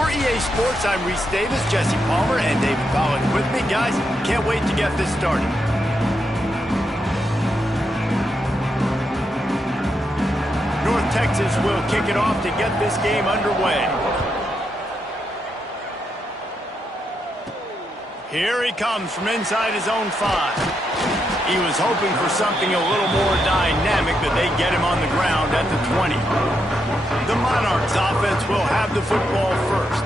For EA Sports, I'm Reese Davis, Jesse Palmer, and David Collins with me. Guys, can't wait to get this started. North Texas will kick it off to get this game underway. Here he comes from inside his own 5. He was hoping for something a little more dynamic, but they get him on the ground at the 20. The Monarchs offense will have the football first.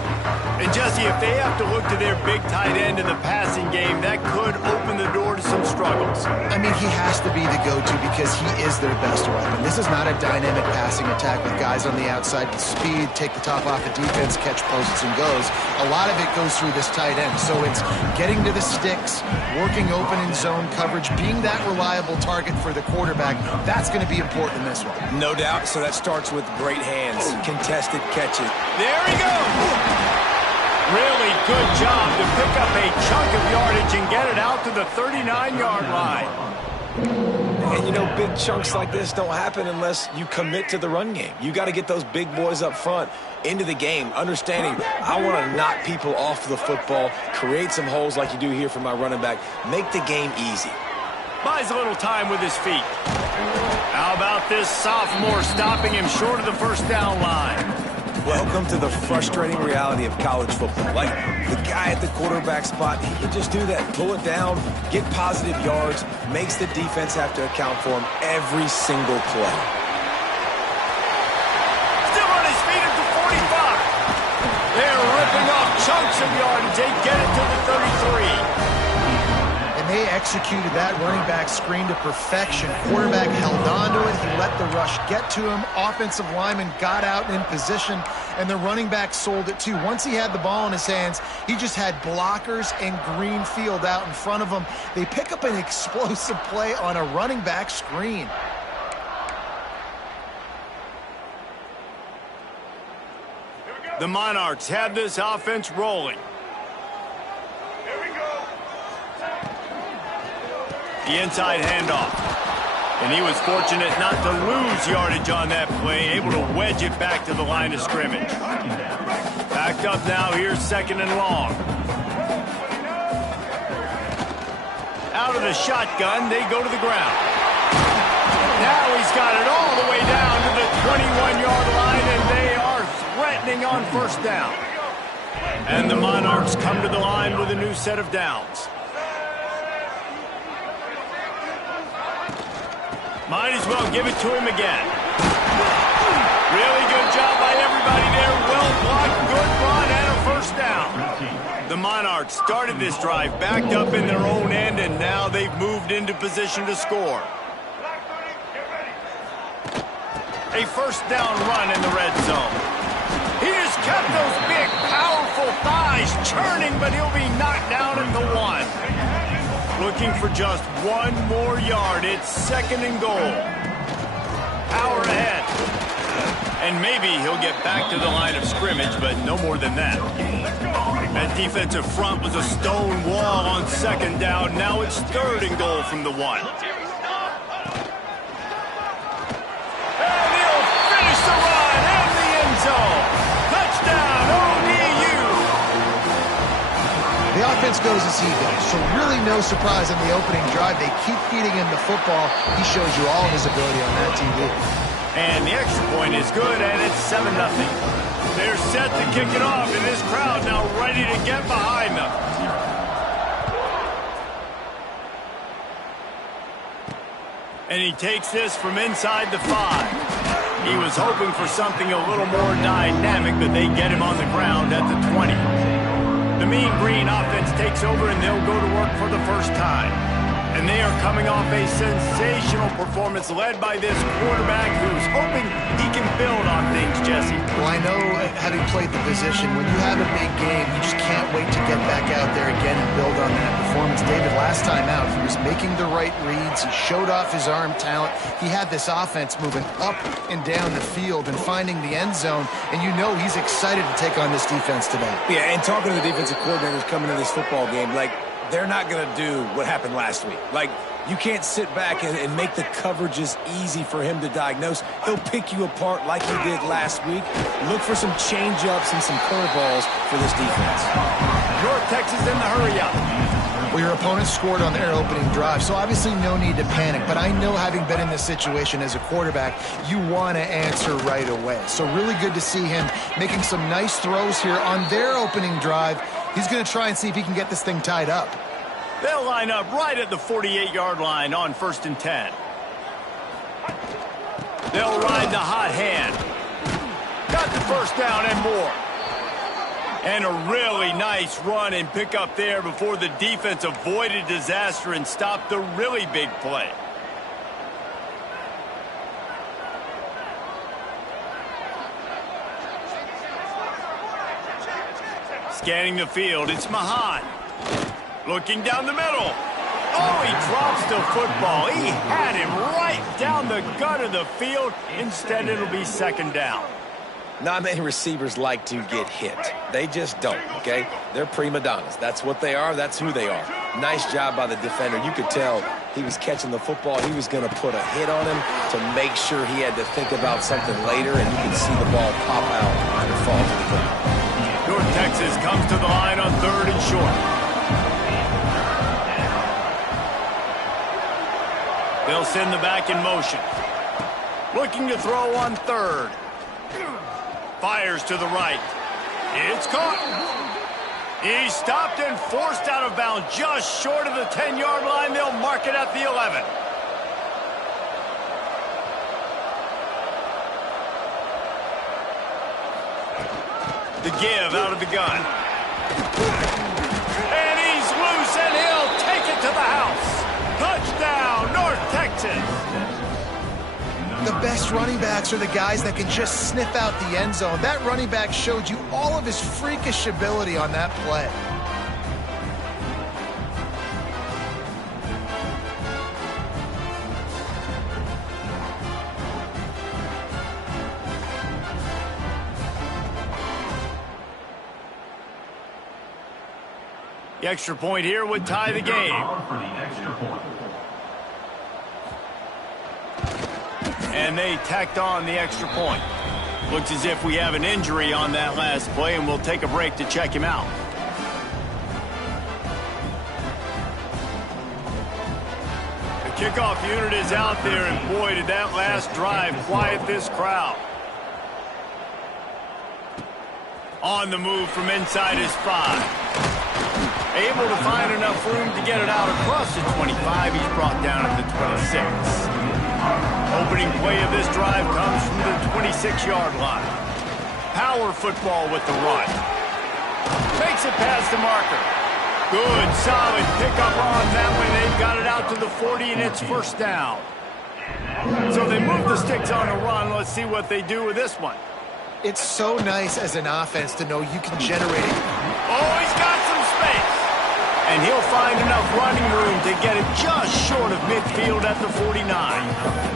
And Jesse, if they have to look to their big tight end in the passing game, that could open the door to some struggles. I mean, he has to be the go-to because he is their best weapon. This is not a dynamic passing attack with guys on the outside with speed, take the top off the defense, catch poses and goes. A lot of it goes through this tight end. So it's getting to the sticks, working open in zone coverage, being that reliable target for the quarterback. That's going to be important in this one. No doubt. So that starts with great hands, contested catches. There he goes. Really good job to pick up a chunk of yardage and get it out to the 39-yard line. And, you know, big chunks like this don't happen unless you commit to the run game. You got to get those big boys up front into the game, understanding I want to knock people off the football, create some holes like you do here for my running back, make the game easy. Buys a little time with his feet. How about this sophomore stopping him short of the first down line? Welcome to the frustrating reality of college football. Like, the guy at the quarterback spot, he can just do that. Pull it down, get positive yards, makes the defense have to account for him every single play. Still on his feet at the 45. They're ripping off chunks of yardage. They get it to the 33. They executed that running back screen to perfection. Quarterback held on to it. He let the rush get to him. Offensive lineman got out in position, and the running back sold it too. Once he had the ball in his hands, he just had blockers and green field out in front of him. They pick up an explosive play on a running back screen. The Monarchs have this offense rolling. The inside handoff. And he was fortunate not to lose yardage on that play, able to wedge it back to the line of scrimmage. Backed up now, here's 2nd and long. Out of the shotgun, they go to the ground. Now he's got it all the way down to the 21-yard line, and they are threatening on first down. And the Monarchs come to the line with a new set of downs. Might as well give it to him again. Really good job by everybody there. Well blocked, good run, and a first down. The Monarchs started this drive backed up in their own end, and now they've moved into position to score. A first down run in the red zone. He just kept those big, powerful thighs churning, but he'll be knocked down at the 1. Looking for just one more yard. It's 2nd and goal. Power ahead. And maybe he'll get back to the line of scrimmage, but no more than that. That defensive front was a stone wall on 2nd down. Now it's 3rd and goal from the 1. And he'll finish the run in the end zone. Touchdown, ODU. The offense goes as he goes, so really no surprise on the opening drive. They keep feeding him the football. He shows you all his ability on that TV. And the extra point is good, and it's 7-0. They're set to kick it off, and this crowd now ready to get behind them. And he takes this from inside the 5. He was hoping for something a little more dynamic, but they get him on the ground at the 20. The Mean Green offense takes over, and they'll go to work for the first time. And they are coming off a sensational performance led by this quarterback who's hoping he can build on things, Jesse. Well, I know, having played the position, when you have a big game, you just can't wait to get back out there again and build on that performance. David, last time out, he was making the right reads. He showed off his arm talent. He had this offense moving up and down the field and finding the end zone, and you know he's excited to take on this defense today. Yeah, and talking to the defensive coordinators coming into this football game, like, they're not going to do what happened last week. Like, You can't sit back and make the coverages easy for him to diagnose. He'll pick you apart like he did last week. Look for some change-ups and some curveballs for this defense. North Texas in the hurry-up. Well, your opponent scored on their opening drive, so obviously no need to panic. But I know, having been in this situation as a quarterback, you want to answer right away. So really good to see him making some nice throws here on their opening drive. He's going to try and see if he can get this thing tied up. They'll line up right at the 48-yard line on 1st and 10. They'll ride the hot hand. Got the first down and more. And a really nice run and pick up there before the defense avoided disaster and stopped the really big play. Scanning the field, it's Mahan. Looking down the middle. Oh, he drops the football. He had him right down the gut of the field. Instead, it'll be 2nd down. Not many receivers like to get hit. They just don't, okay? They're prima donnas. That's what they are. That's who they are. Nice job by the defender. You could tell he was catching the football. He was going to put a hit on him to make sure he had to think about something later, and you can see the ball pop out and fall to the ground. North Texas comes to the line on 3rd and short. They'll send the back in motion. Looking to throw on 3rd. Fires to the right. It's caught. He's stopped and forced out of bounds just short of the 10-yard line. They'll mark it at the 11. The give out of the gun. And he's loose, and he'll take it to the house. Touchdown, North Texas. The best running backs are the guys that can just sniff out the end zone. That running back showed you all of his freakish ability on that play. The extra point here would tie the game. And they tacked on the extra point. Looks as if we have an injury on that last play, and we'll take a break to check him out. The kickoff unit is out there, and boy, did that last drive quiet this crowd. On the move from inside his 5. Able to find enough room to get it out across the 25. He's brought down at the 26. Opening play of this drive comes from the 26-yard line. Power football with the run. Makes it past the marker. Good, solid pickup on that one. They've got it out to the 40, and it's 1st down. So they move the sticks on the run. Let's see what they do with this one. It's so nice as an offense to know you can generate it. Oh, he's got some space. And he'll find enough running room to get it just short of midfield at the 49.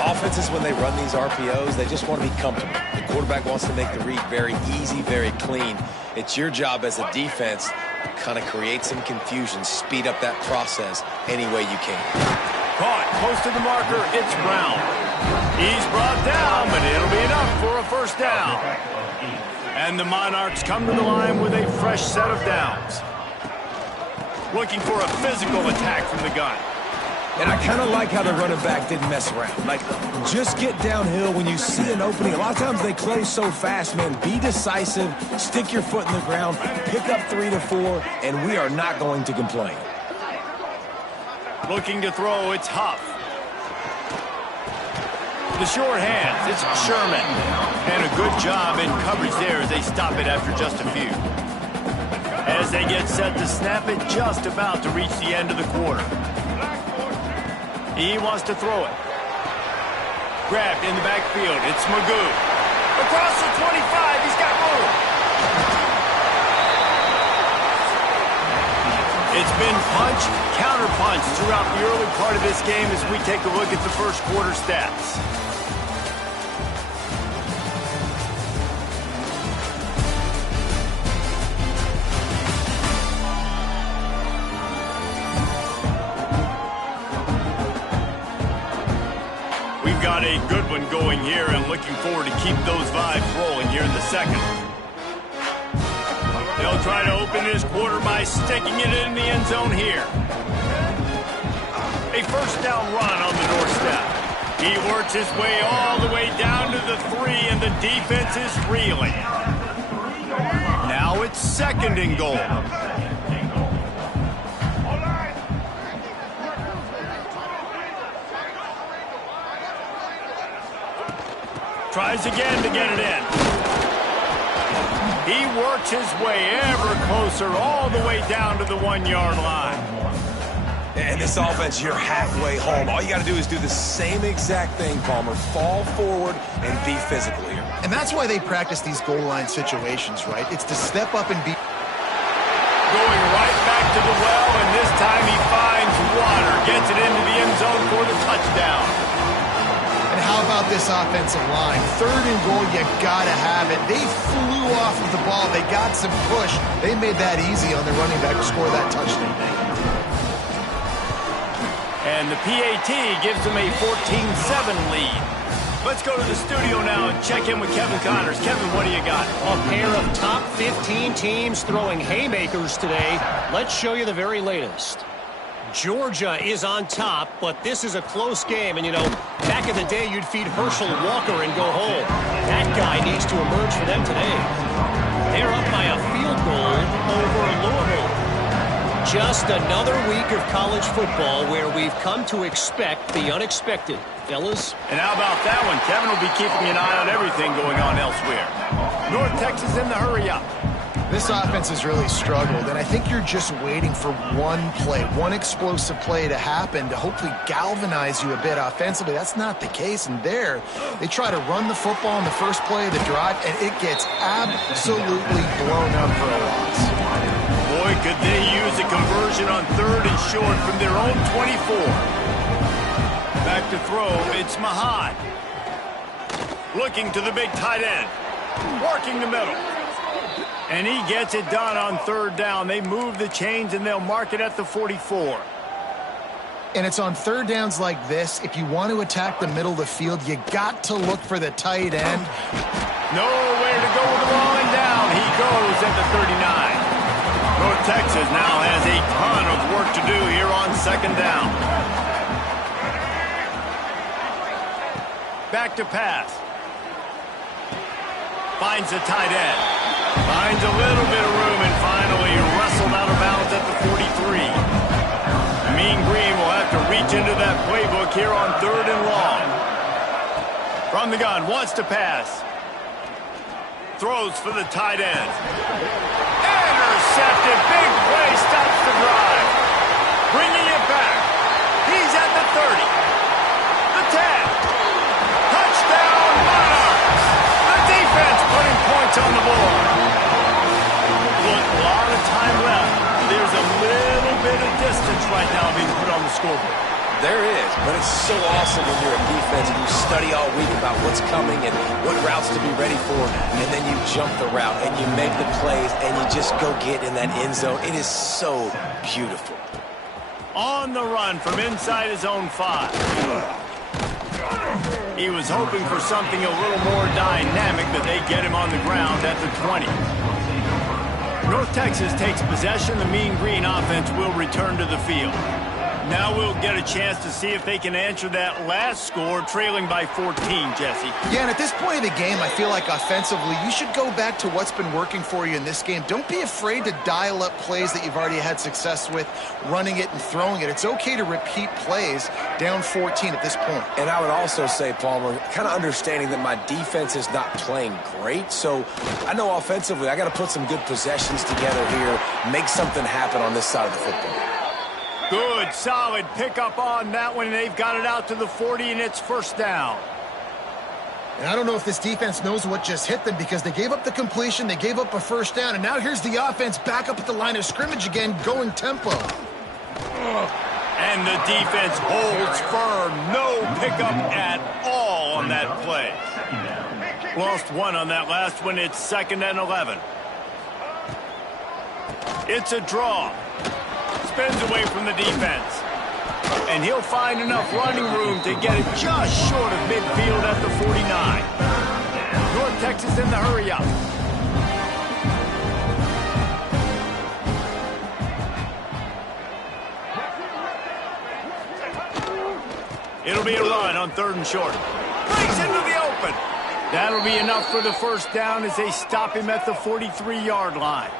Offenses, when they run these RPOs, they just want to be comfortable. The quarterback wants to make the read very easy, very clean. It's your job as a defense to kind of create some confusion, speed up that process any way you can. Caught close to the marker. It's Brown. He's brought down, but it'll be enough for a 1st down. And the Monarchs come to the line with a fresh set of downs. Looking for a physical attack from the gun. And I kind of like how the running back didn't mess around. Like, just get downhill when you see an opening. A lot of times they close so fast, man. Be decisive, stick your foot in the ground, pick up 3 to 4, and we are not going to complain. Looking to throw, it's Huff. The short hands, it's Sherman. And a good job in coverage there as they stop it after just a few. As they get set to snap it, just about to reach the end of the quarter. He wants to throw it. Grabbed in the backfield, it's Magoo. Across the 25, he's got room. It's been punch, counter-punch throughout the early part of this game as we take a look at the first quarter stats. got a good one going here and looking forward to keep those vibes rolling here in the second. They'll try to open this quarter by sticking it in the end zone here. A first down run on the doorstep. He works his way all the way down to the 3, and the defense is reeling. Now it's second and goal. Tries again to get it in. He works his way ever closer all the way down to the 1-yard line. And this offense, you're halfway home. All you got to do is do the same exact thing, Palmer. Fall forward and be physical here. And that's why they practice these goal line situations, right? It's to step up and be... Going right back to the well, and this time he finds water. Gets it into the end zone for the touchdown. And how about this offensive line? Third and goal, you gotta have it. They flew off with the ball. They got some push. They made that easy on their running back to score that touchdown. And the PAT gives them a 14-7 lead. Let's go to the studio now and check in with Kevin Connors. Kevin, what do you got? A pair of top 15 teams throwing haymakers today. Let's show you the very latest. Georgia is on top, but this is a close game. And, you know, back in the day, you'd feed Herschel Walker and go home. That guy needs to emerge for them today. They're up by a field goal over Louisville. Just another week of college football where we've come to expect the unexpected. Fellas? And how about that one? Kevin will be keeping an eye on everything going on elsewhere. North Texas in the hurry-up. This offense has really struggled, and I think you're just waiting for one play, one explosive play to happen to hopefully galvanize you a bit offensively. That's not the case, and there, they try to run the football in the first play of the drive, and it gets absolutely blown up for a loss. Boy, could they use a conversion on third and short from their own 24. Back to throw, it's Mahad. Looking to the big tight end. Working the middle. And he gets it done on third down. They move the chains, and they'll mark it at the 44. And it's on third downs like this. If you want to attack the middle of the field, you got to look for the tight end. Nowhere to go with the ball, and down he goes at the 39. North Texas now has a ton of work to do here on second down. Back to pass. Finds the tight end. Finds a little bit of room and finally wrestled out of bounds at the 43. Mean Green will have to reach into that playbook here on third and long. From the gun, wants to pass. Throws for the tight end. Intercepted. Big play stops the drive. Bringing it back. He's at the 30. The 10. Touchdown Monarchs. The defense putting points on the board. Look, a lot of time left. There's a little bit of distance right now being put on the scoreboard. There is, but it's so awesome when you're a defense and you study all week about what's coming and what routes to be ready for, and then you jump the route and you make the plays and you just go get in that end zone. It is so beautiful. On the run from inside his own 5. He was hoping for something a little more dynamic, but they get him on the ground at the 20. North Texas takes possession. The Mean Green offense will return to the field. Now we'll get a chance to see if they can answer that last score, trailing by 14, Jesse. Yeah, and at this point of the game, I feel like offensively, you should go back to what's been working for you in this game. Don't be afraid to dial up plays that you've already had success with, running it and throwing it. It's okay to repeat plays down 14 at this point. And I would also say, Palmer, kind of understanding that my defense is not playing great, so I know offensively I got to put some good possessions together here, make something happen on this side of the football. Good, solid pickup on that one. They've got it out to the 40, and it's first down. And I don't know if this defense knows what just hit them because they gave up the completion, they gave up a first down, and now here's the offense back up at the line of scrimmage again, going tempo. And the defense holds firm. No pickup at all on that play. Lost one on that last one. It's 2nd and 11. It's a draw. Spins away from the defense. And he'll find enough running room to get it just short of midfield at the 49. North Texas in the hurry up. It'll be a run on 3rd and short. Breaks into the open. That'll be enough for the first down as they stop him at the 43-yard line.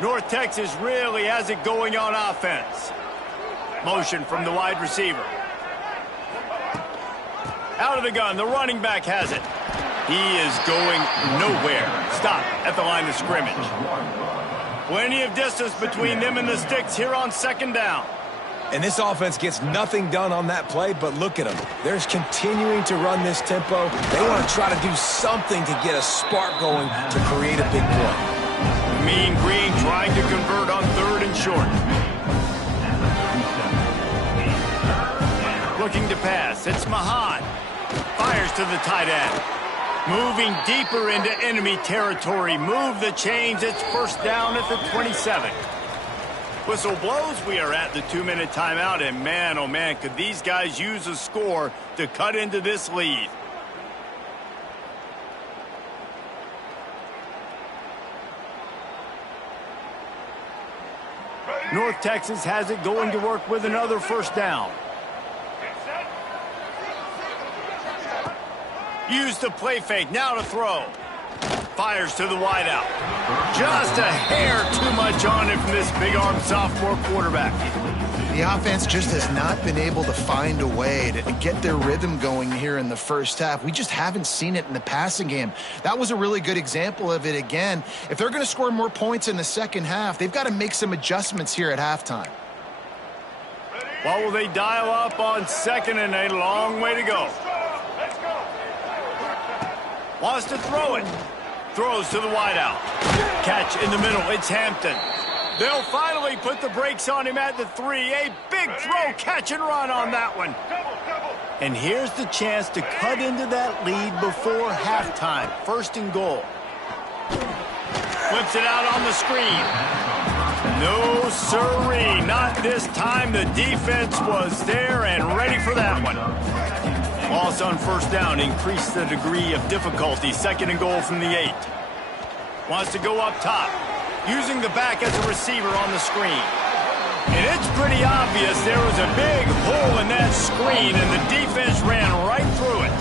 North Texas really has it going on offense. Motion from the wide receiver. Out of the gun, the running back has it. He is going nowhere. Stop at the line of scrimmage. Plenty of distance between them and the sticks here on 2nd down. And this offense gets nothing done on that play, but look at them. They're continuing to run this tempo. They want to try to do something to get a spark going to create a big play. Mean Green trying to convert on 3rd and short. Looking to pass. It's Mahan. Fires to the tight end. Moving deeper into enemy territory. Move the chains. It's 1st down at the 27. Whistle blows. We are at the 2-minute timeout, and man, oh man, could these guys use a score to cut into this lead. North Texas has it going to work with another 1st down. Use the play fake, now to throw. Fires to the wideout. Just a hair too much on it from this big-armed sophomore quarterback. The offense just has not been able to find a way to get their rhythm going here in the first half. We just haven't seen it in the passing game. That was a really good example of it again. If they're going to score more points in the second half, they've got to make some adjustments here at halftime. What will they dial up on 2nd and a long way to go? Wants to throw it. Throws to the wideout. Catch in the middle. It's Hampton. They'll finally put the brakes on him at the 3. A big throw, catch and run on that one. And here's the chance to cut into that lead before halftime. 1st and goal. Flips it out on the screen. No sirree, not this time. The defense was there and ready for that one. Loss on 1st down, increase the degree of difficulty. 2nd and goal from the 8. Wants to go up top, using the back as a receiver on the screen. And it's pretty obvious there was a big hole in that screen, and the defense ran right through it.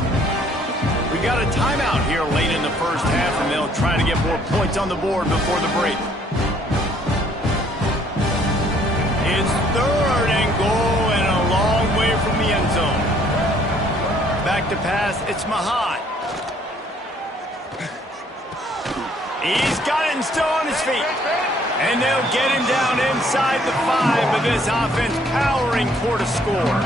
We got a timeout here late in the first half, and they'll try to get more points on the board before the break. It's 3rd and goal and a long way from the end zone. Back to pass, it's Mahan. He's got it and still on his feet. And they'll get him down inside the 5, but this offense powering toward a score.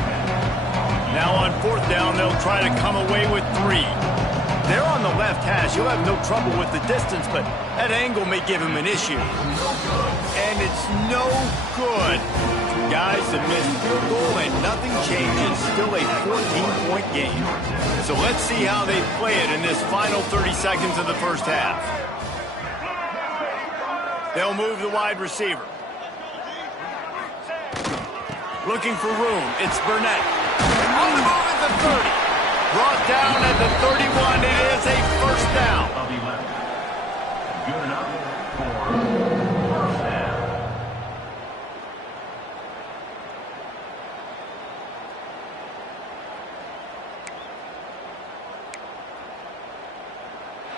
Now on 4th down, they'll try to come away with 3. They're on the left hash. You'll have no trouble with the distance, but that angle may give him an issue. And it's no good. Guys, a missed field goal and nothing changes. Still a 14-point game. So let's see how they play it in this final 30 seconds of the first half. They'll move the wide receiver. Looking for room. It's Burnett. On the move at the 30. Brought down at the 31. It is a 1st down. Good enough for 1st down.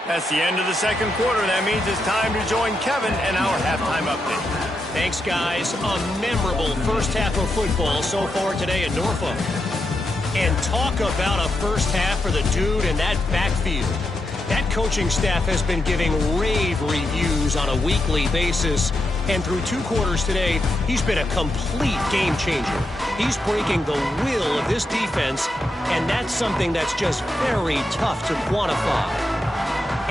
That's the end of the 2nd quarter. That means it's time to join Kevin and our halftime update. Thanks, guys. A memorable first half of football so far today in Norfolk. And talk about a first half for the dude in that backfield. That coaching staff has been giving rave reviews on a weekly basis. And through 2 quarters today, he's been a complete game changer. He's breaking the will of this defense, and that's something that's just very tough to quantify.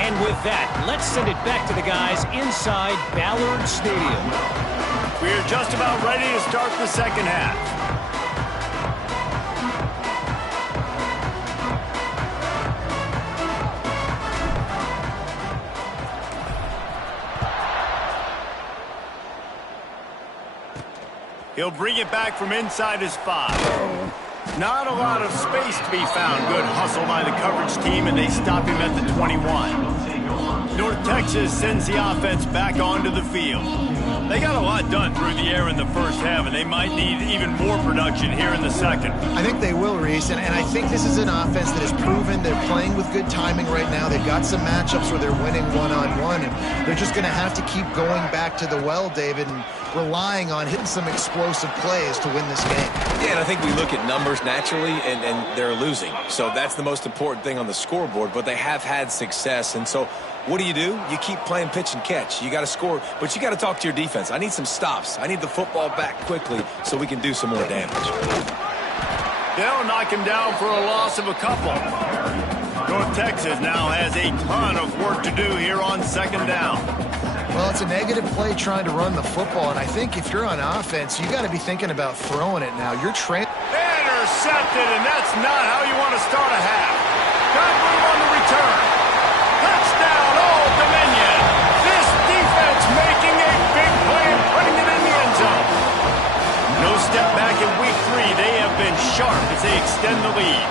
And with that, let's send it back to the guys inside Ballard Stadium. We are just about ready to start the second half. He'll bring it back from inside his 5. Not a lot of space to be found. Good hustle by the coverage team, and they stop him at the 21. North Texas sends the offense back onto the field. They got a lot done through the air in the first half, and they might need even more production here in the second. I think they will, Reese, and I think this is an offense that has proven they're playing with good timing right now. They've got some matchups where they're winning one-on-one, and they're just going to have to keep going back to the well, David, and relying on hitting some explosive plays to win this game. Yeah, and I think we look at numbers naturally, and they're losing. So that's the most important thing on the scoreboard, but they have had success, and so what do? You keep playing pitch and catch. You got to score, but you got to talk to your defense. I need some stops. I need the football back quickly so we can do some more damage. They'll knock him down for a loss of a couple. North Texas now has a ton of work to do here on second down. Well, it's a negative play trying to run the football, and I think if you're on offense, you got to be thinking about throwing it now. You're intercepted, and that's not how you want to start a half. Got room on the return. Touchdown, Old Dominion. This defense making a big play and putting it in the end zone. No step back in week 3. They have been sharp as they extend the lead.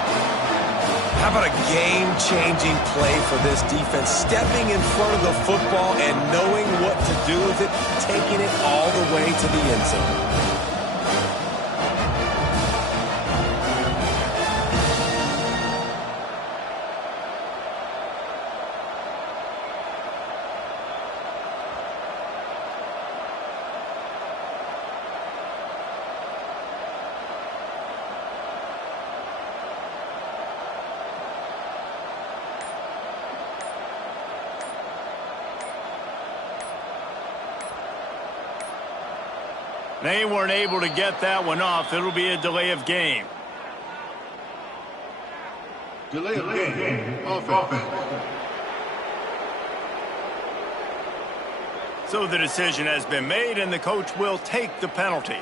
How about a game-changing play for this defense? Stepping in front of the football and knowing what to do with it, taking it all the way to the end zone. They weren't able to get that one off. It'll be a delay of game. Delay of game. Offense. So the decision has been made, and the coach will take the penalty.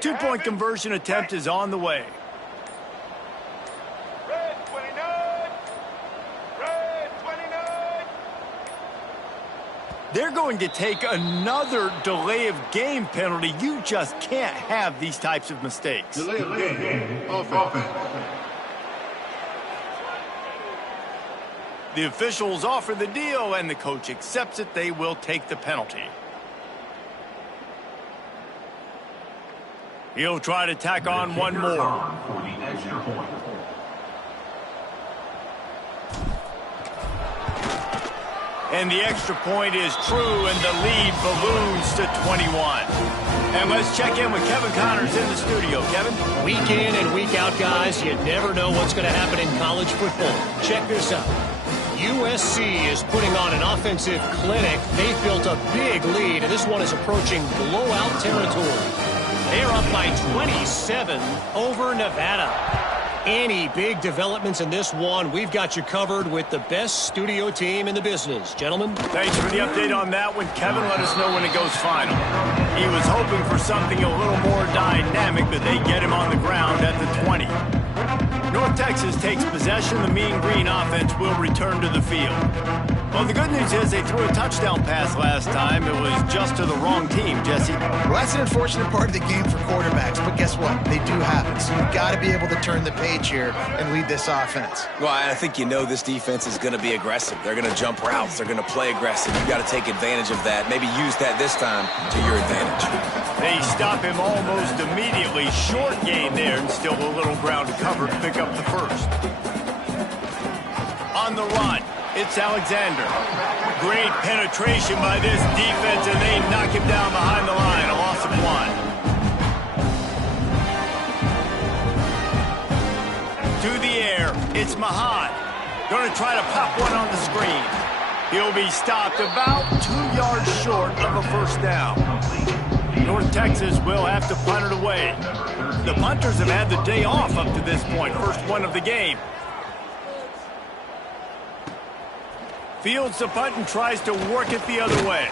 Two-point conversion attempt is on the way. They're going to take another delay of game penalty. You just can't have these types of mistakes. Delay of game. Offense. The officials offer the deal, and the coach accepts it. They will take the penalty. He'll try to tack on one more. And the extra point is true, and the lead balloons to 21. And let's check in with Kevin Connors in the studio. Kevin? Week in and week out, guys, you never know what's going to happen in college football. Check this out. USC is putting on an offensive clinic. They've built a big lead, and this one is approaching blowout territory. They're up by 27 over Nevada. Any big developments in this one, we've got you covered with the best studio team in the business. Gentlemen? Thanks for the update on that one, Kevin. Let us know when it goes final. He was hoping for something a little more dynamic, but they get him on the ground at the 20. North Texas takes possession. The Mean Green offense will return to the field. Well, the good news is they threw a touchdown pass last time. It was just to the wrong team, Jesse. Well, that's an unfortunate part of the game for quarterbacks, but guess what? They do happen. So you've got to be able to turn the page here and lead this offense. Well, I think this defense is going to be aggressive. They're going to jump routes. They're going to play aggressive. You've got to take advantage of that. Maybe use that this time to your advantage. They stop him almost immediately. Short gain there, and still a little ground to cover to pick up the first. On the run, it's Alexander. Great penetration by this defense, and they knock him down behind the line. A loss of 1. To the air, it's Mahad. Going to try to pop one on the screen. He'll be stopped about 2 yards short of a first down. North Texas will have to punt it away. The punters have had the day off up to this point. First one of the game. Fields the punt and tries to work it the other way.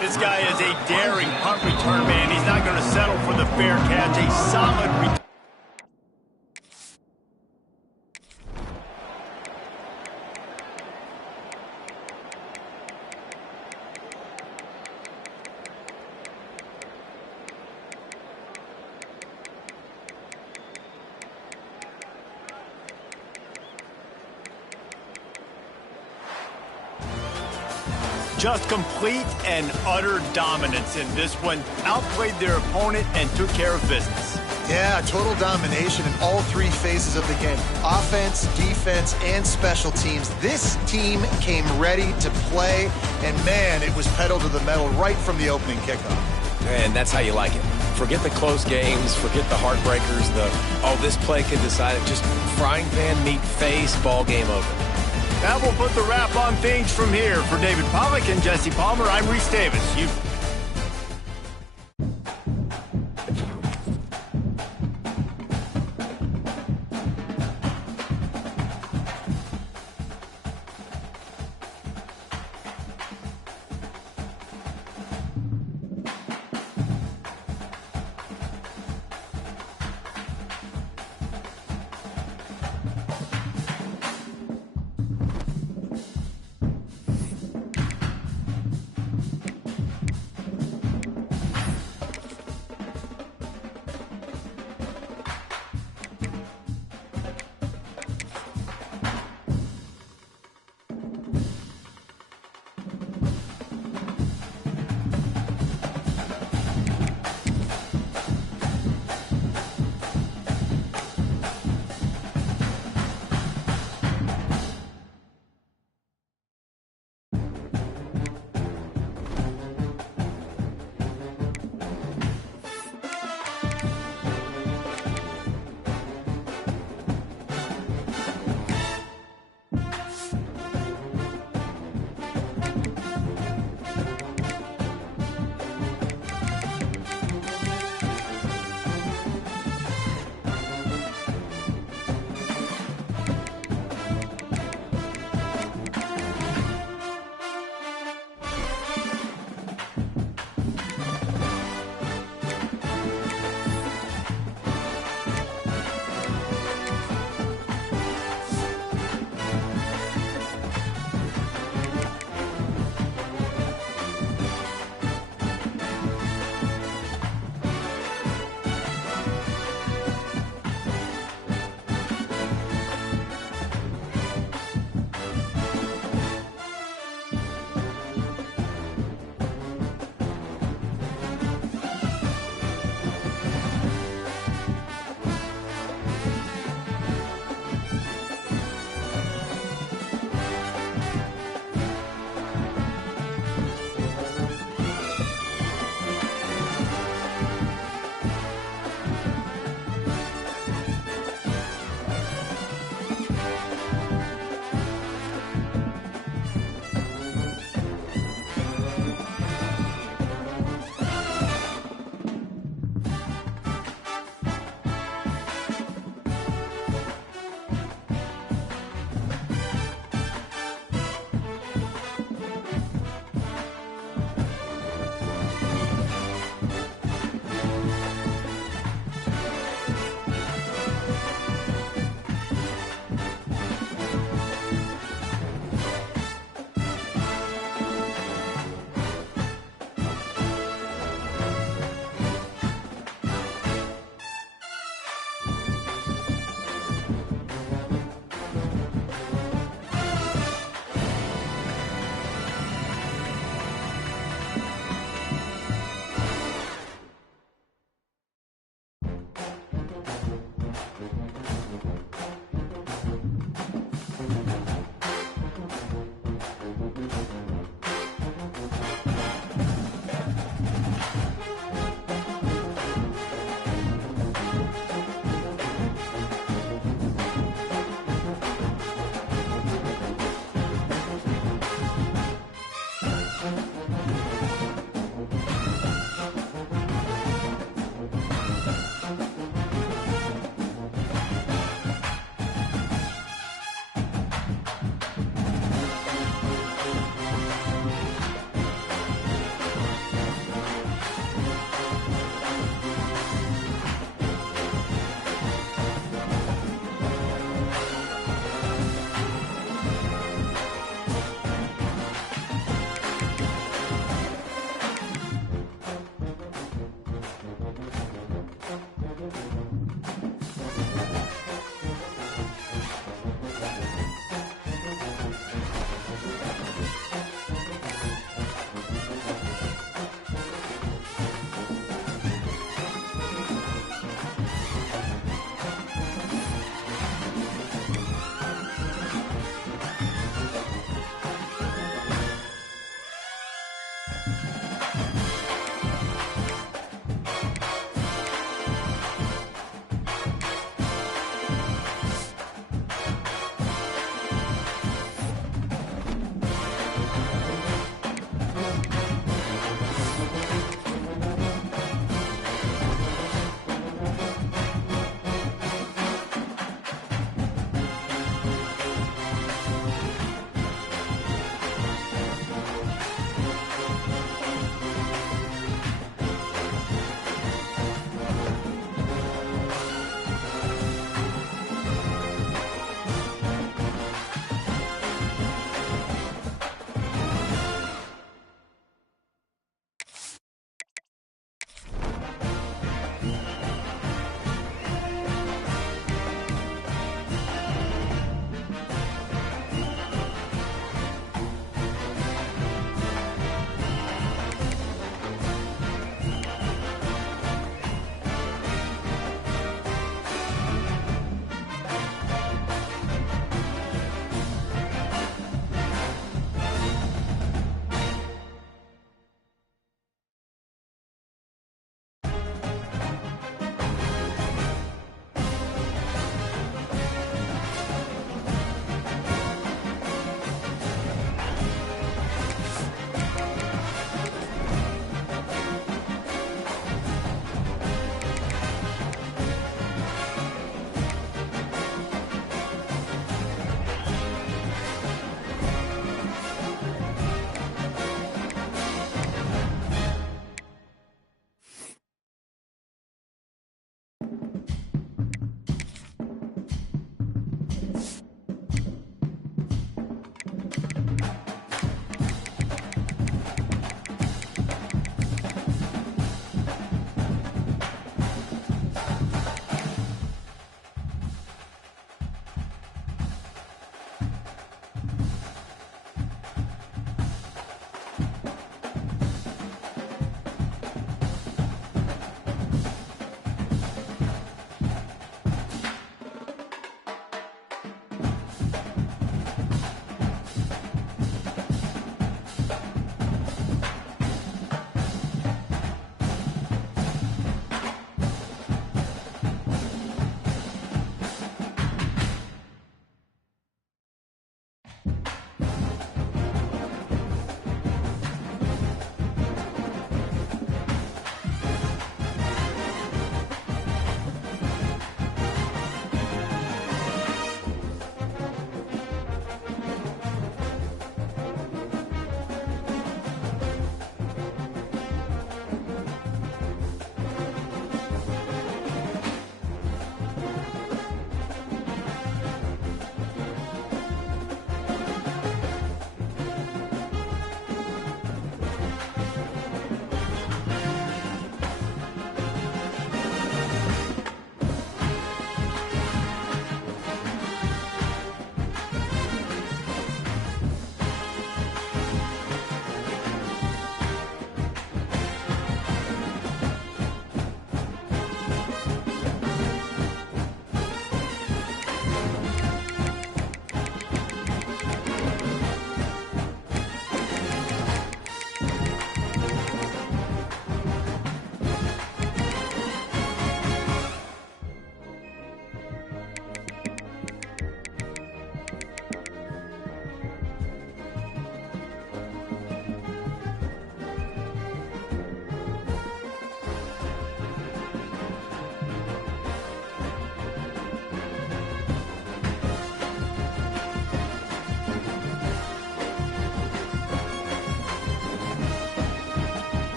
This guy is a daring punt return man. He's not going to settle for the fair catch. A solid return. Just complete and utter dominance in this one. Outplayed their opponent and took care of business. Yeah, total domination in all three phases of the game. Offense, defense, and special teams. This team came ready to play, and man, it was pedal to the metal right from the opening kickoff. And that's how you like it. Forget the close games, forget the heartbreakers, this play could decide it. Just frying pan, meat face, ball game over. That will put the wrap on things from here. For David Pollack and Jesse Palmer, I'm Reese Davis.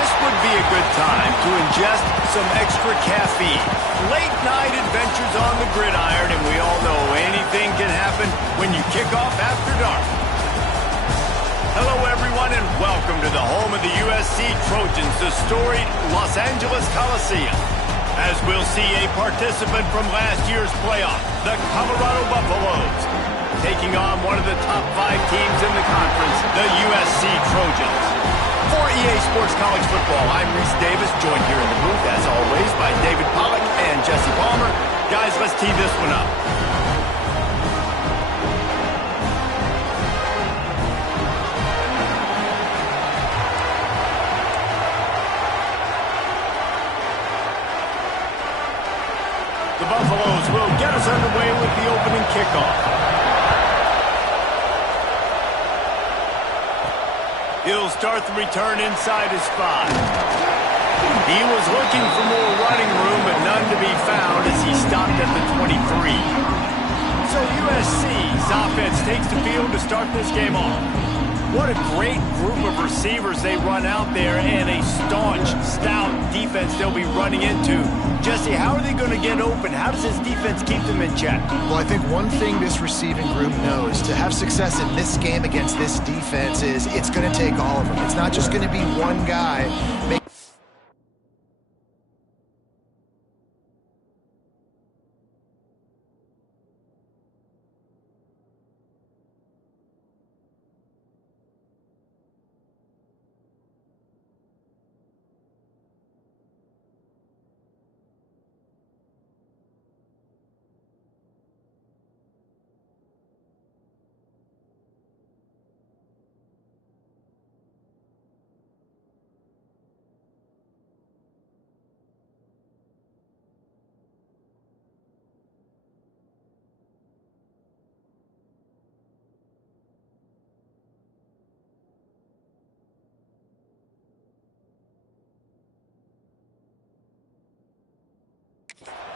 This would be a good time to ingest some extra caffeine. Late night adventures on the gridiron, and we all know anything can happen when you kick off after dark. Hello, everyone, and welcome to the home of the USC Trojans, the storied Los Angeles Coliseum. As we'll see a participant from last year's playoff, the Colorado Buffaloes, taking on one of the top 5 teams in the conference, the USC Trojans. For EA Sports College Football, I'm Reese Davis, joined here in the booth, as always, by David Pollack and Jesse Palmer. Guys, let's tee this one up. The Buffaloes will get us underway with the opening kickoff. He'll start the return inside his 5. He was looking for more running room, but none to be found as he stopped at the 23. So USC's offense takes the field to start this game off. What a great group of receivers they run out there, and a staunch, stout defense they'll be running into. Jesse, how are they going to get open? How does this defense keep them in check? Well, I think one thing this receiving group knows, to have success in this game against this defense, is it's going to take all of them. It's not just going to be one guy.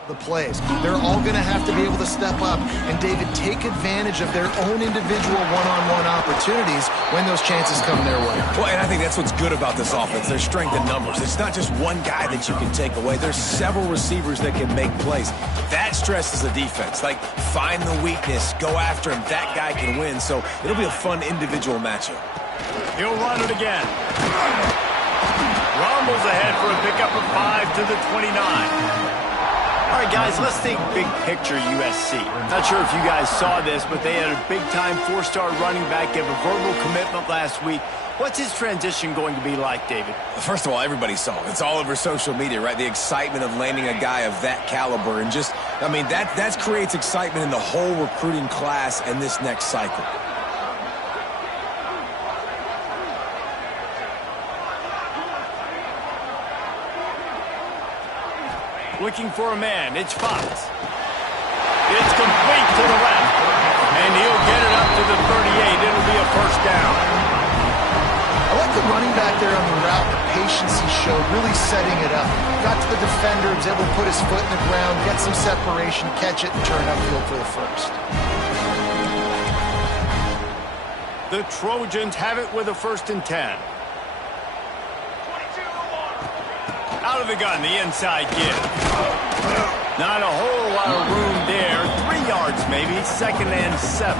The plays. They're all going to have to be able to step up and, David, take advantage of their own individual one-on-one opportunities when those chances come their way. Well, and I think that's what's good about this offense, their strength in numbers. It's not just one guy that you can take away. There's several receivers that can make plays. That stresses the defense. Like, find the weakness, go after him. That guy can win, so it'll be a fun individual matchup. He'll run it again. Rumbles ahead for a pickup of 5 to the 29. All right, guys, let's think big picture USC. Not sure if you guys saw this, but they had a big-time 4-star running back give a verbal commitment last week. What's his transition going to be like, David? First of all, everybody saw it. It's all over social media, right? The excitement of landing a guy of that caliber. And just, I mean, that creates excitement in the whole recruiting class and this next cycle. Looking for a man. It's Fox. It's complete to the left. And he'll get it up to the 38. It'll be a first down. I like the running back there on the route, the patience he showed, really setting it up. Got to the defender, was able to put his foot in the ground, get some separation, catch it, and turn upfield for the first. The Trojans have it with a 1st and 10. Out of the gun, the inside give. Not a whole lot of room there. 3 yards maybe, 2nd and 7.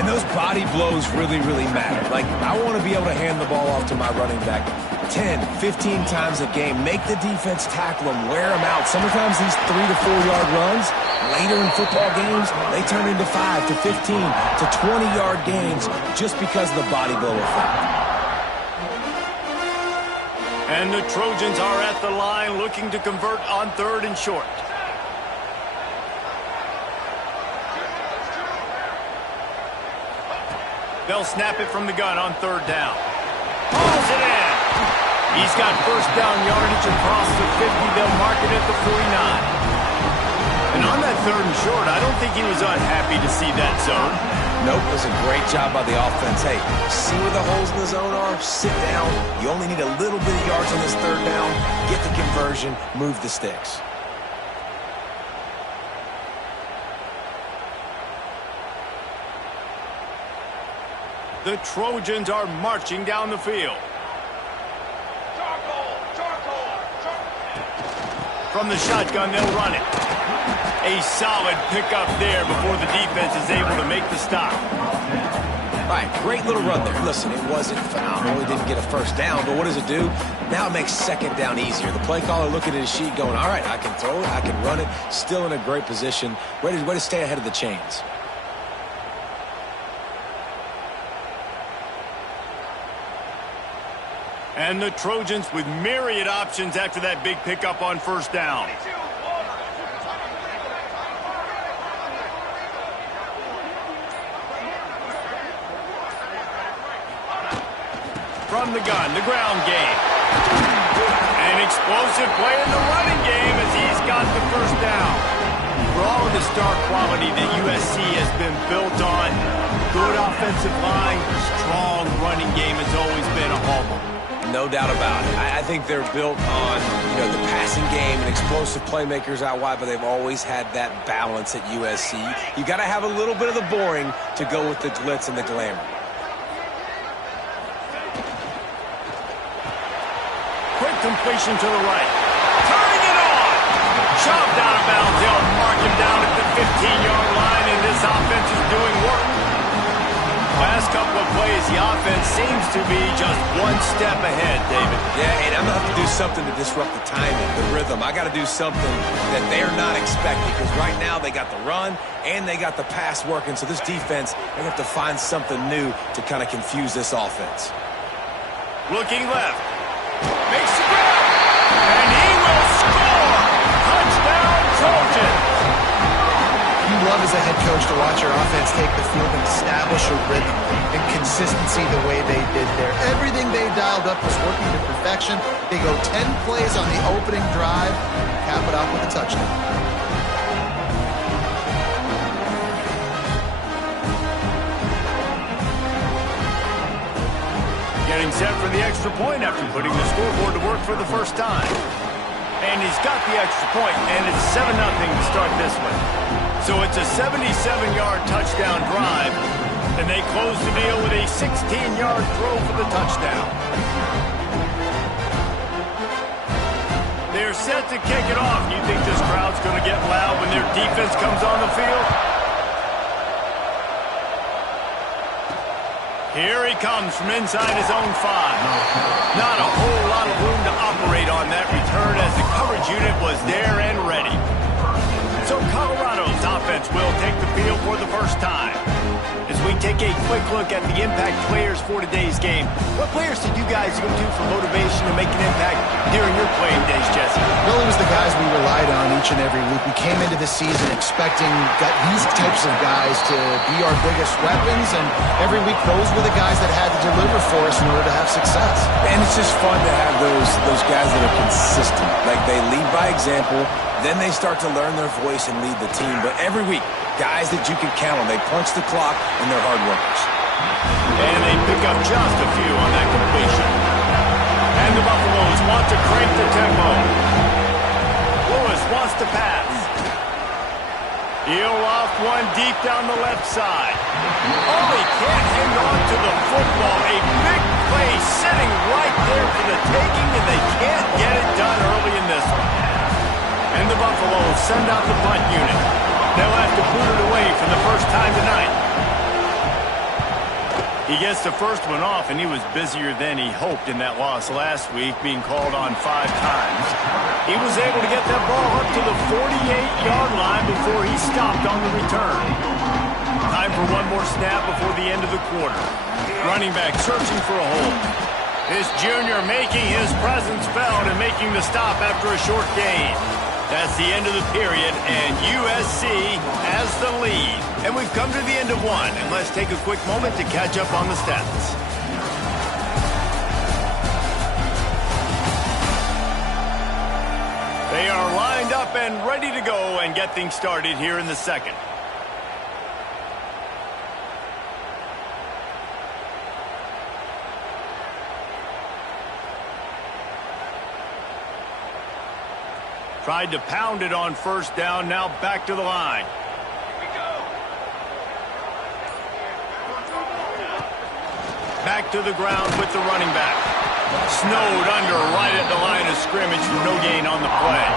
And those body blows really, really matter. Like, I want to be able to hand the ball off to my running back 10, 15 times a game. Make the defense tackle him, wear him out. Sometimes these 3 to 4 yard runs, later in football games, they turn into 5 to 15 to 20-yard gains just because of the body blow effect. And the Trojans are at the line looking to convert on 3rd and short. They'll snap it from the gun on 3rd down. Pulls it in. He's got 1st down yardage across the 50. They'll mark it at the 49. And on that 3rd and short, I don't think he was unhappy to see that zone. Nope, it was a great job by the offense. Hey, see where the holes in the zone are? Sit down. You only need a little bit of yards on this 3rd down. Get the conversion. Move the sticks. The Trojans are marching down the field. From the shotgun, they'll run it. A solid pickup there before the defense is able to make the stop. All right, great little run there. Listen, it wasn't phenomenal. He didn't get a first down, but what does it do? Now it makes second down easier. The play caller looking at his sheet going, all right, I can throw it, I can run it, still in a great position, ready to stay ahead of the chains. And the Trojans with myriad options after that big pickup on first down. From the gun, the ground game. An explosive play in the running game as he's got the first down. For all of the star quality that USC has been built on, good offensive line, strong running game has always been a hallmark. No doubt about it. I think they're built on, the passing game and explosive playmakers out wide, but they've always had that balance at USC. You got to have a little bit of the boring to go with the glitz and the glamour. Quick completion to the right. Turning it on. Shoved out of bounds. They'll mark him down at the 15-yard line, and this offense is doing work. Last couple of plays, the offense seems to be just one step ahead, David. Yeah, and I'm going to have to do something to disrupt the timing, the rhythm. I got to do something that they're not expecting, because right now they got the run and they got the pass working. So this defense, they have to find something new to kind of confuse this offense. Looking left. Makes the grab. And he will score. Touchdown, Trojans. You love as a head coach to watch your offense take the field and establish a rhythm and consistency the way they did there. Everything they dialed up was working to perfection. They go 10 plays on the opening drive, cap it off with a touchdown. Getting set for the extra point after putting the scoreboard to work for the first time. And he's got the extra point, and it's 7-0 to start this one. So it's a 77-yard touchdown drive, and they close the deal with a 16-yard throw for the touchdown. They're set to kick it off. You think this crowd's going to get loud when their defense comes on the field? Here he comes from inside his own 5. Not a whole lot of room to operate on that return as the coverage unit was there and ready. So Colorado's offense will take the field for the first time. As we take a quick look at the impact players for today's game, what players did you guys go to for motivation to make an impact during your playing days, Jesse? Well, it was the guys we relied on each and every week. We came into the season expecting these types of guys to be our biggest weapons, and every week those were the guys that had to deliver for us in order to have success. And it's just fun to have those guys that are consistent. Like, they lead by example, then they start to learn their voice and lead the team. But every week, guys that you can count on. They punch the clock, and they're hard workers. And they pick up just a few on that completion. And the Buffaloes want to crank the tempo. Lewis wants to pass. He'll off one deep down the left side. Oh, he can't hang on to the football. A big play sitting right there for the taking, and they can't get it done early in this one. And the Buffaloes send out the punt unit. They'll have to boot it away for the first time tonight. He gets the first one off, and he was busier than he hoped in that loss last week, being called on 5 times. He was able to get that ball up to the 48-yard line before he stopped on the return. Time for one more snap before the end of the quarter. Running back searching for a hole. This junior making his presence felt and making the stop after a short gain. That's the end of the period, and USC has the lead. And we've come to the end of one, and let's take a quick moment to catch up on the stats. They are lined up and ready to go and get things started here in the second. Tried to pound it on first down, now back to the line. Back to the ground with the running back. Snowed under right at the line of scrimmage for no gain on the play.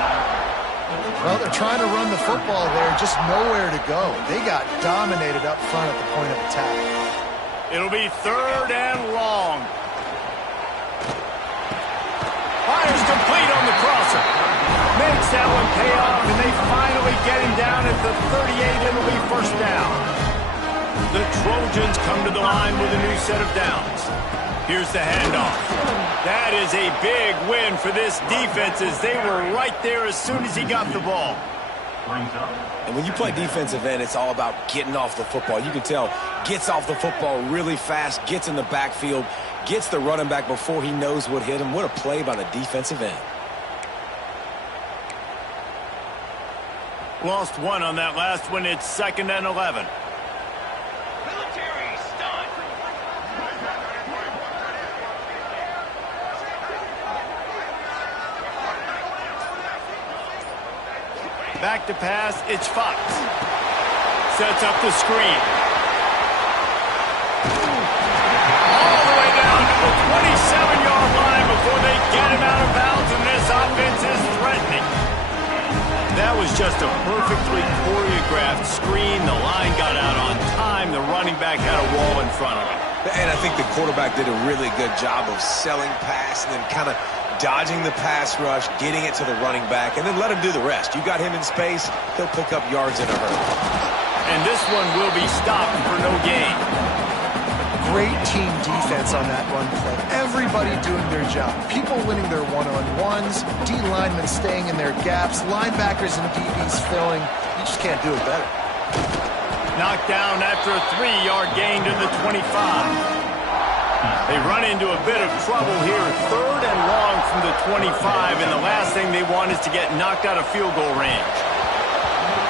Well, they're trying to run the football there, just nowhere to go. They got dominated up front at the point of attack. It'll be 3rd and long. Fires complete on the crosser. Makes that one pay off, and they finally get him down at the 38. It'll be 1st down. The Trojans come to the line with a new set of downs. Here's the handoff. That is a big win for this defense as they were right there as soon as he got the ball. And when you play defensive end, it's all about getting off the football. You can tell, gets off the football really fast, gets in the backfield, gets the running back before he knows what hit him. What a play by the defensive end. Lost 1 on that last one. It's 2nd and 11. Back to pass, it's Fox. Sets up the screen. All the way down to the 27-yard line before they get him out of bounds, and this offense is threatening. That was just a perfectly choreographed screen. The line got out on time. The running back had a wall in front of him. And I think the quarterback did a really good job of selling pass and then kind of dodging the pass rush, getting it to the running back, and then let him do the rest. You got him in space, he'll pick up yards in a hurry. And this one will be stopped for no gain. Great team defense on that run play. Everybody doing their job. People winning their one-on-ones, D linemen staying in their gaps, linebackers and DBs filling. You just can't do it better. Knocked down after a 3-yard gain to the 25. They run into a bit of trouble here. 3rd and long from the 25, and the last thing they want is to get knocked out of field goal range.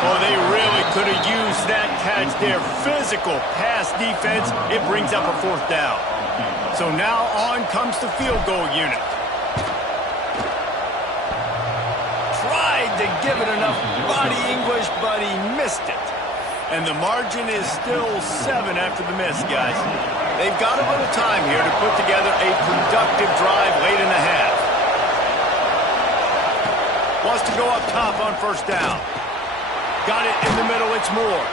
Oh, they really could have used that catch there. Physical pass defense. It brings up a 4th down. So now on comes the field goal unit. Tried to give it enough body English, but he missed it. And the margin is still 7 after the miss, guys. They've got a little time here to put together a productive drive late in the half. Wants to go up top on 1st down. Got it in the middle, it's Moore.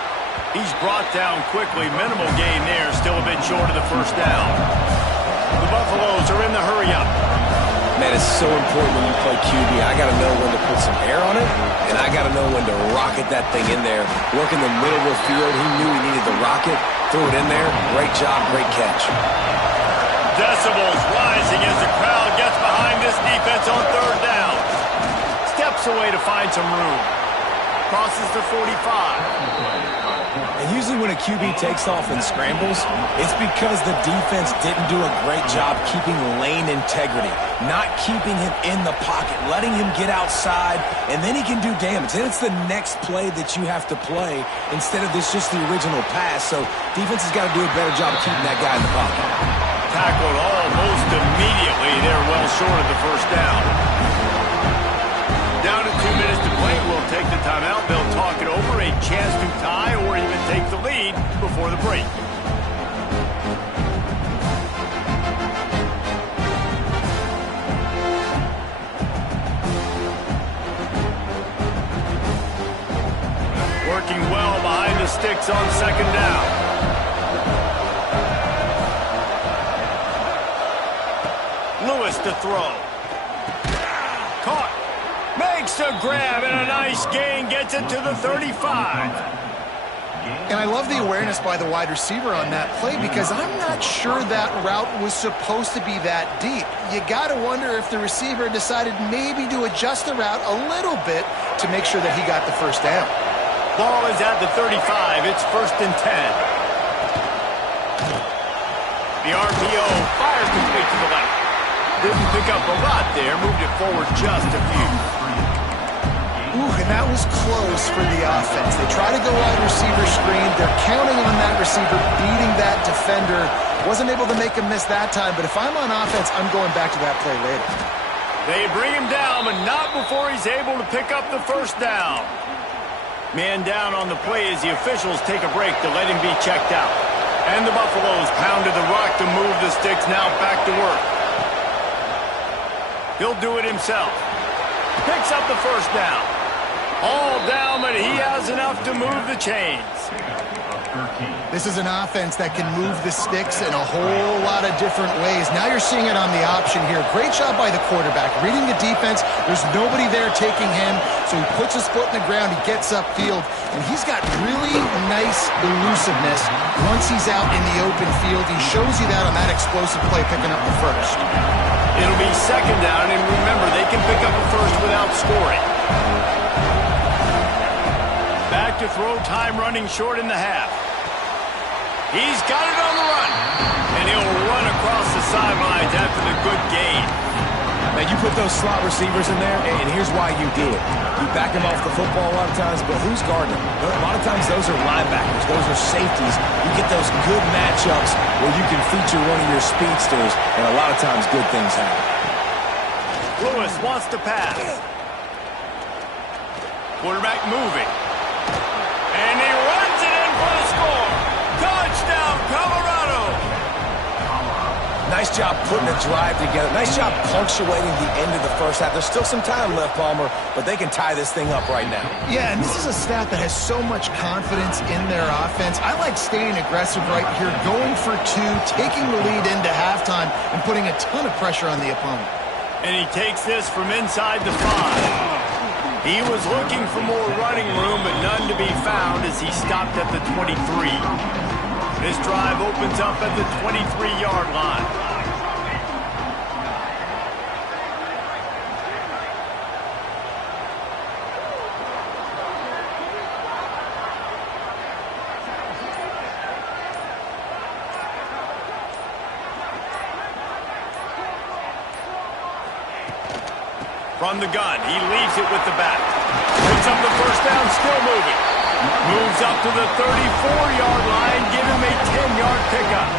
He's brought down quickly. Minimal gain there, still a bit short of the 1st down. The Buffaloes are in the hurry-up. Man, it's so important when you play QB. I got to know when to put some air on it, and I got to know when to rocket that thing in there. Work in the middle of the field. He knew he needed the rocket. Threw it in there. Great job, great catch. Decibels rising as the crowd gets behind this defense on 3rd down. Steps away to find some room. Crosses the 45. And usually when a QB takes off and scrambles, it's because the defense didn't do a great job keeping lane integrity, not keeping him in the pocket, letting him get outside, and then he can do damage. Then it's the next play that you have to play instead of this just the original pass. So defense has got to do a better job of keeping that guy in the pocket. Tackled almost immediately. They're well short of the 1st down. Down to 2 minutes to play. We'll take the timeout. They'll talk it over. A chance to tie or even take the lead before the break. Working well behind the sticks on 2nd down. Lewis to throw. Caught. Makes a grab and a nice gain. Gets it to the 35. And I love the awareness by the wide receiver on that play because I'm not sure that route was supposed to be that deep. You got to wonder if the receiver decided maybe to adjust the route a little bit to make sure that he got the 1st down. Ball is at the 35. It's 1st and 10. The RPO fires complete to the left. Didn't pick up a lot there. Moved it forward just a few. Ooh, and that was close for the offense. They try to go wide receiver screen. They're counting on that receiver beating that defender. Wasn't able to make him miss that time, but if I'm on offense, I'm going back to that play later. They bring him down, but not before he's able to pick up the 1st down. Man down on the play as the officials take a break to let him be checked out. And the Buffaloes pounded the rock to move the sticks, now back to work. He'll do it himself. Picks up the 1st down. All down, but he has enough to move the chains. This is an offense that can move the sticks in a whole lot of different ways. Now you're seeing it on the option here. Great job by the quarterback. Reading the defense, there's nobody there taking him, so he puts his foot in the ground, he gets upfield, and he's got really nice elusiveness once he's out in the open field. He shows you that on that explosive play picking up the first. It'll be second down, and remember, they can pick up a first without scoring. Back to throw, time running short in the half. He's got it on the run, and he'll run across the sidelines after the good gain. Now, you put those slot receivers in there, and here's why you do it. You back them off the football a lot of times, but who's guarding them? A lot of times those are linebackers. Those are safeties. You get those good matchups where you can feature one of your speedsters, and a lot of times good things happen. Lewis wants to pass. Quarterback moving. And he runs it in for the score. Touchdown, Colorado. Nice job putting a drive together. Nice job punctuating the end of the first half. There's still some time left, Palmer, but they can tie this thing up right now. Yeah, and this is a staff that has so much confidence in their offense. I like staying aggressive right here, going for two, taking the lead into halftime, and putting a ton of pressure on the opponent. And he takes this from inside the 5. He was looking for more running room, but none to be found as he stopped at the 23. This drive opens up at the 23-yard line. From the gun, he leaves it with the back. Picks up the first down, still moving. Moves up to the 34-yard line, give him a 10-yard pickup.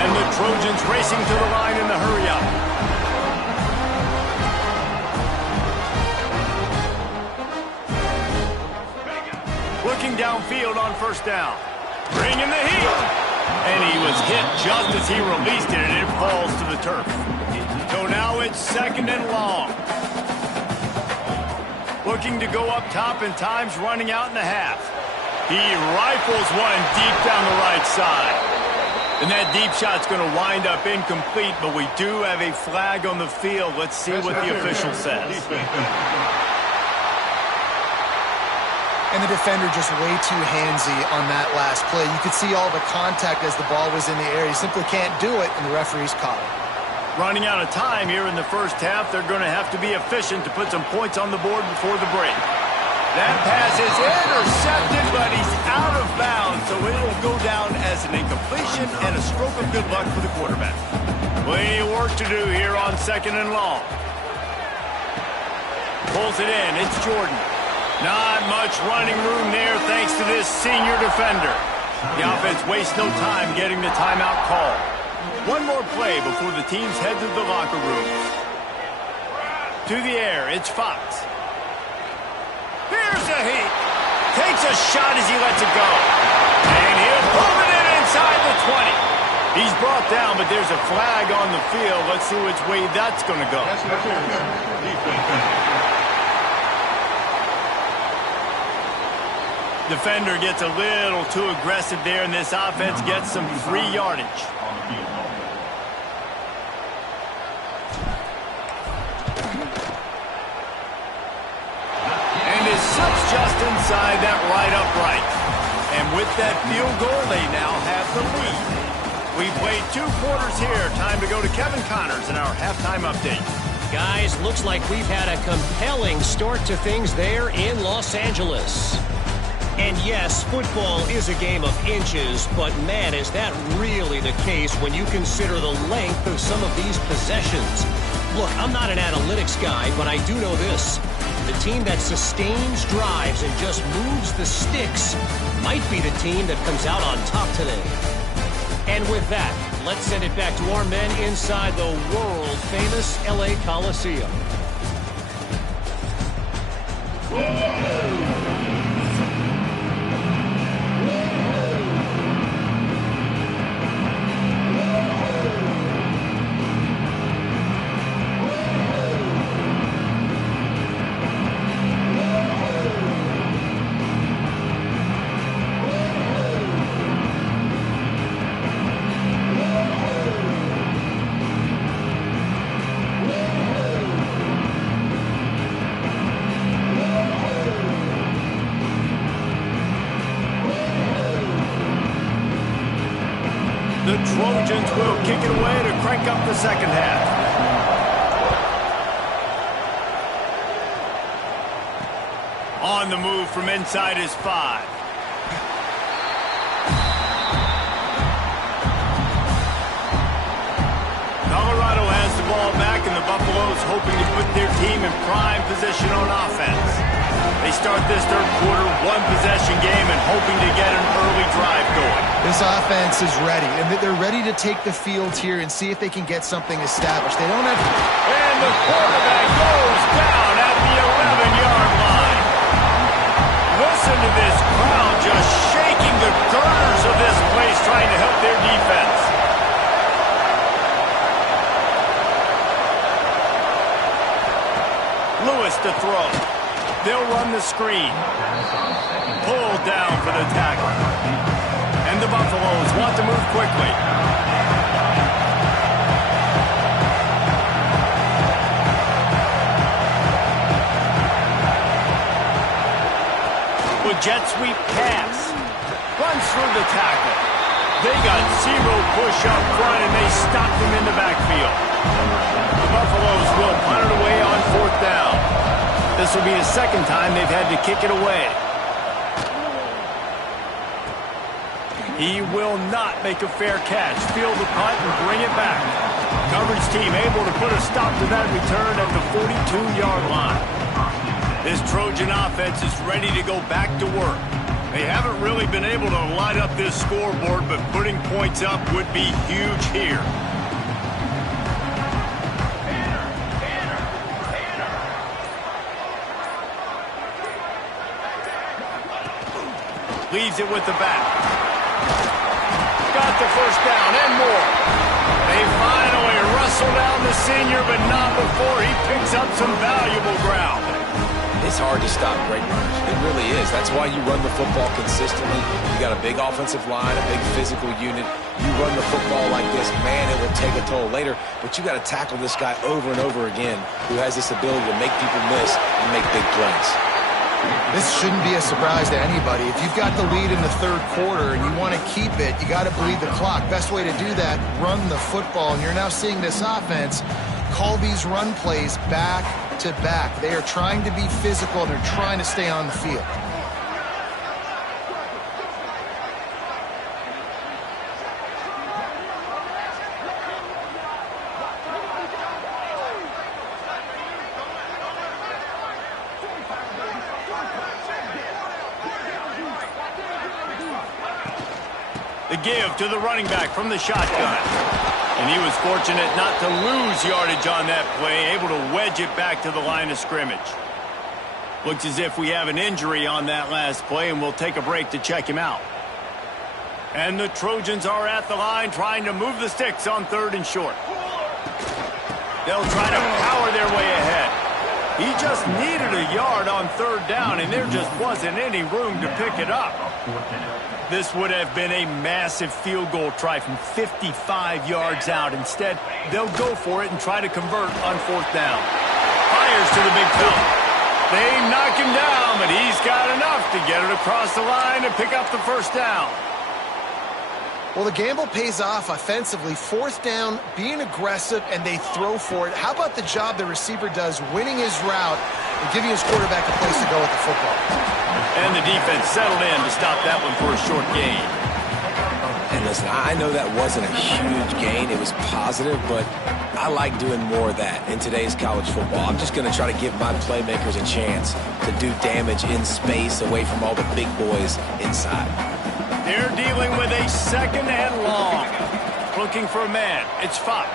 And the Trojans racing to the line in the hurry-up. Looking downfield on first down. Bringing the heat. And he was hit just as he released it, and it falls to the turf. So now it's second and long. Looking to go up top, and time's running out in the half. He rifles one deep down the right side. And that deep shot's going to wind up incomplete, but we do have a flag on the field. Let's see what the official says. And the defender just way too handsy on that last play. You could see all the contact as the ball was in the air. He simply can't do it, and the referee's caught it. Running out of time here in the first half, they're going to have to be efficient to put some points on the board before the break. That pass is intercepted, but he's out of bounds, so it'll go down as an incompletion and a stroke of good luck for the quarterback. Plenty of work to do here on second and long. Pulls it in. It's Jordan. Not much running room there thanks to this senior defender. The offense wastes no time getting the timeout call. One more play before the teams head to the locker rooms. To the air, it's Fox. Here's a heat. Takes a shot as he lets it go. And he'll pull it in inside the 20. He's brought down, but there's a flag on the field. Let's see which way that's going to go. Defender gets a little too aggressive there, and this offense gets some free yardage. And his slips just inside that right upright. And with that field goal, they now have the lead. We played 2 quarters here. Time to go to Kevin Connors in our halftime update. Guys, looks like we've had a compelling start to things there in Los Angeles. And yes, football is a game of inches, but man, is that really the case when you consider the length of some of these possessions. Look, I'm not an analytics guy, but I do know this. The team that sustains drives and just moves the sticks might be the team that comes out on top today. And with that, let's send it back to our men inside the world-famous LA Coliseum. Trojans will kick it away to crank up the second half. On the move from inside his 5. Colorado has the ball back, and the Buffaloes hoping to put their team in prime position on offense. They start this third quarter one-possession game and hoping to get an early drive going. This offense is ready, and they're ready to take the field here and see if they can get something established. They don't have... And the quarterback goes down at the 11-yard line. Listen to this crowd just shaking the girders of this place trying to help their defense. Lewis to throw. They'll run the screen. Pulled down for the tackle. And the Buffaloes want to move quickly. With jet sweep pass. Runs through the tackle. They got zero push up front, and they stopped him in the backfield. The Buffaloes will punt it away on 4th down. This will be the second time they've had to kick it away. He will not make a fair catch. Field the punt and bring it back. Coverage team able to put a stop to that return at the 42-yard line. This Trojan offense is ready to go back to work. They haven't really been able to light up this scoreboard, but putting points up would be huge here. Leaves it with the back. Got the first down and more. They finally wrestle down the senior, but not before he picks up some valuable ground. It's hard to stop great runners. It really is. That's why you run the football consistently. You got a big offensive line, a big physical unit. You run the football like this, man, it will take a toll later. But you got to tackle this guy over and over again who has this ability to make people miss and make big plays. This shouldn't be a surprise to anybody. If you've got the lead in the third quarter and you want to keep it, you got to bleed the clock. Best way to do that, run the football. And you're now seeing this offense call these run plays back to back. They are trying to be physical, and they're trying to stay on the field. The give to the running back from the shotgun. And he was fortunate not to lose yardage on that play, able to wedge it back to the line of scrimmage. Looks as if we have an injury on that last play, and we'll take a break to check him out. And the Trojans are at the line trying to move the sticks on 3rd and short. They'll try to power their way ahead. He just needed a yard on 3rd down, and there just wasn't any room to pick it up. This would have been a massive field goal try from 55 yards out. Instead, they'll go for it and try to convert on 4th down. Fires to the big fella. They knock him down, but he's got enough to get it across the line and pick up the first down. Well, the gamble pays off offensively. 4th down, being aggressive, and they throw for it. How about the job the receiver does winning his route and giving his quarterback a place to go with the football? And the defense settled in to stop that one for a short gain. And listen, I know that wasn't a huge gain. It was positive, but I like doing more of that in today's college football. I'm just going to try to give my playmakers a chance to do damage in space away from all the big boys inside. They're dealing with a 2nd and long. Looking for a man. It's Fox.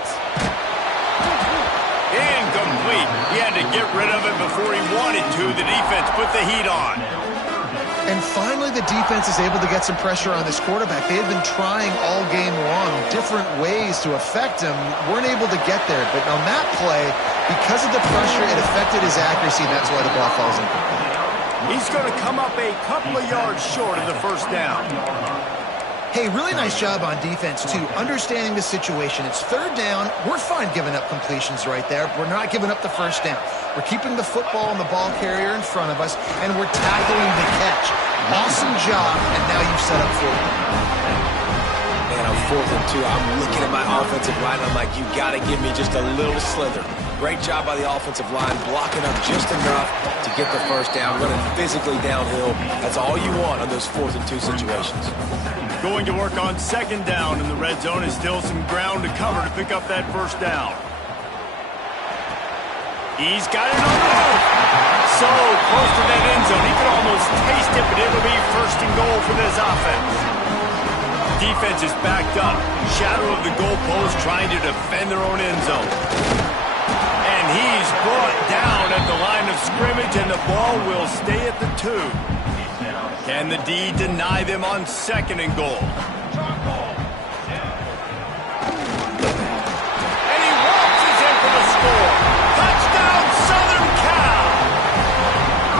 Incomplete. He had to get rid of it before he wanted to. The defense put the heat on. And finally, the defense is able to get some pressure on this quarterback. They had been trying all game long different ways to affect him. Weren't able to get there. But on that play, because of the pressure, it affected his accuracy, and that's why the ball falls incomplete. He's going to come up a couple of yards short of the first down. Hey, really nice job on defense, too, understanding the situation. It's 3rd down. We're fine giving up completions right there. We're not giving up the first down. We're keeping the football and the ball carrier in front of us, and we're tackling the catch. Awesome job, and now you've set up 4th down. And a 4th and 2, I'm looking at my offensive line. I'm like, you got to give me just a little slither. Great job by the offensive line, blocking up just enough to get the first down, running physically downhill. That's all you want on those 4th and 2 situations. Going to work on 2nd down in the red zone is still some ground to cover to pick up that first down. He's got it on the move. So close to that end zone. He could almost taste it, but it'll be 1st and goal for this offense. Defense is backed up. Shadow of the goalpost trying to defend their own end zone. And he's brought down at the line of scrimmage, and the ball will stay at the 2. Can the D deny them on 2nd and goal? And he waltzes in for the score. Touchdown, Southern Cal!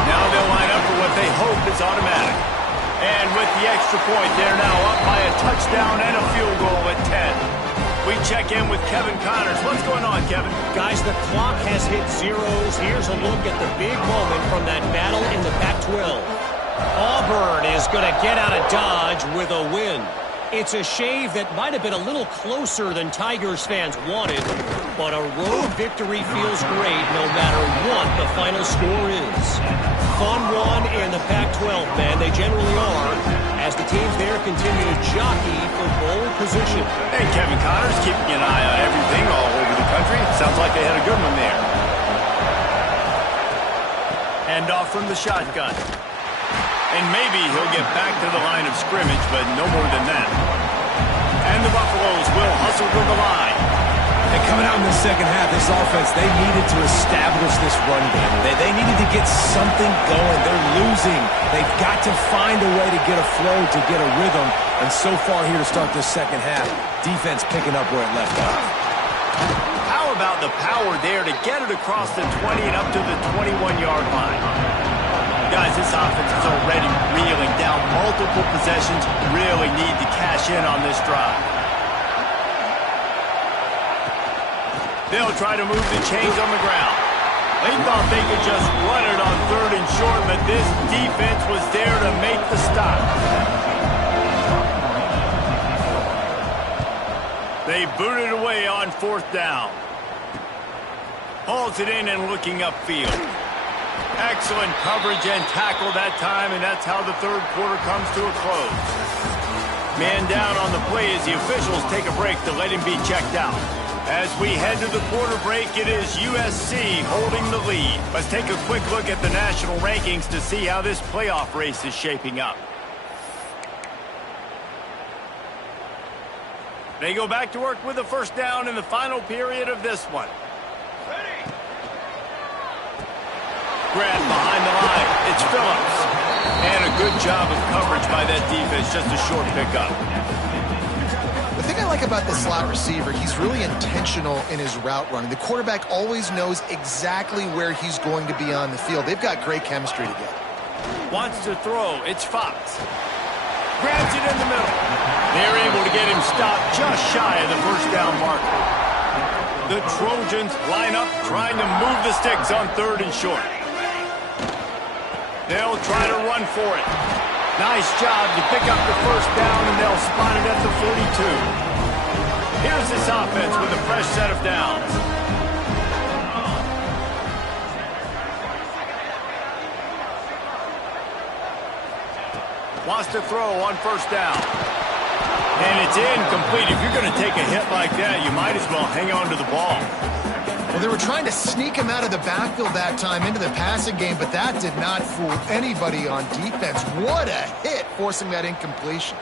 Now they'll line up for what they hope is automatic. And with the extra point, they're now up by a touchdown and a field goal at 10. We check in with Kevin Connors. What's going on, Kevin? Guys, the clock has hit zeros. Here's a look at the big moment from that battle in the Pac-12. Auburn is going to get out of Dodge with a win. It's a shave that might have been a little closer than Tigers fans wanted, but a road victory feels great no matter what the final score is. Fun one in the Pac-12, man. They generally are, as the teams there continue to jockey for bowl position. Hey, Kevin Connors keeping an eye on everything all over the country. Sounds like they had a good one there. Hand off from the shotgun. And maybe he'll get back to the line of scrimmage, but no more than that. And the Buffaloes will hustle to the line. And coming out in the second half, this offense, they needed to establish this run game. They needed to get something going. They're losing. They've got to find a way to get a flow, to get a rhythm. And so far here to start this second half, defense picking up where it left off. How about the power there to get it across the 20 and up to the 21-yard line? Guys, this offense is already reeling down multiple possessions. Really need to cash in on this drive. They'll try to move the chains on the ground. They thought they could just run it on 3rd and short, but this defense was there to make the stop. They booted away on 4th down. Hauls it in and looking upfield. Excellent coverage and tackle that time, and that's how the 3rd quarter comes to a close. Man down on the play as the officials take a break to let him be checked out. As we head to the quarter break, it is USC holding the lead. Let's take a quick look at the national rankings to see how this playoff race is shaping up. They go back to work with a 1st down in the final period of this one. Grab behind the line. It's Phillips. And a good job of coverage by that defense. Just a short pickup. The thing I like about the slot receiver, he's really intentional in his route running. The quarterback always knows exactly where he's going to be on the field. They've got great chemistry together. Wants to throw. It's Fox. Grabs it in the middle. They're able to get him stopped just shy of the 1st down marker. The Trojans line up trying to move the sticks on 3rd and short. They'll try to run for it. Nice job to pick up the 1st down, and they'll spot it at the 42. Here's this offense with a fresh set of downs. Wants to throw on 1st down. And it's incomplete. If you're going to take a hit like that, you might as well hang on to the ball. Well, they were trying to sneak him out of the backfield that time into the passing game, but that did not fool anybody on defense. What a hit, forcing that incompletion.